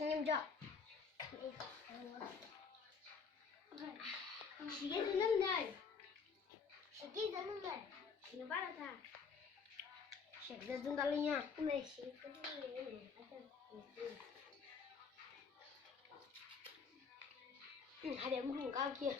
신님 저 시계 듣는 날 시계 듣는 날 시계 받았다 시계 듣는 달이냐 근데 시계 듣는 날이 hai đứa không cao kia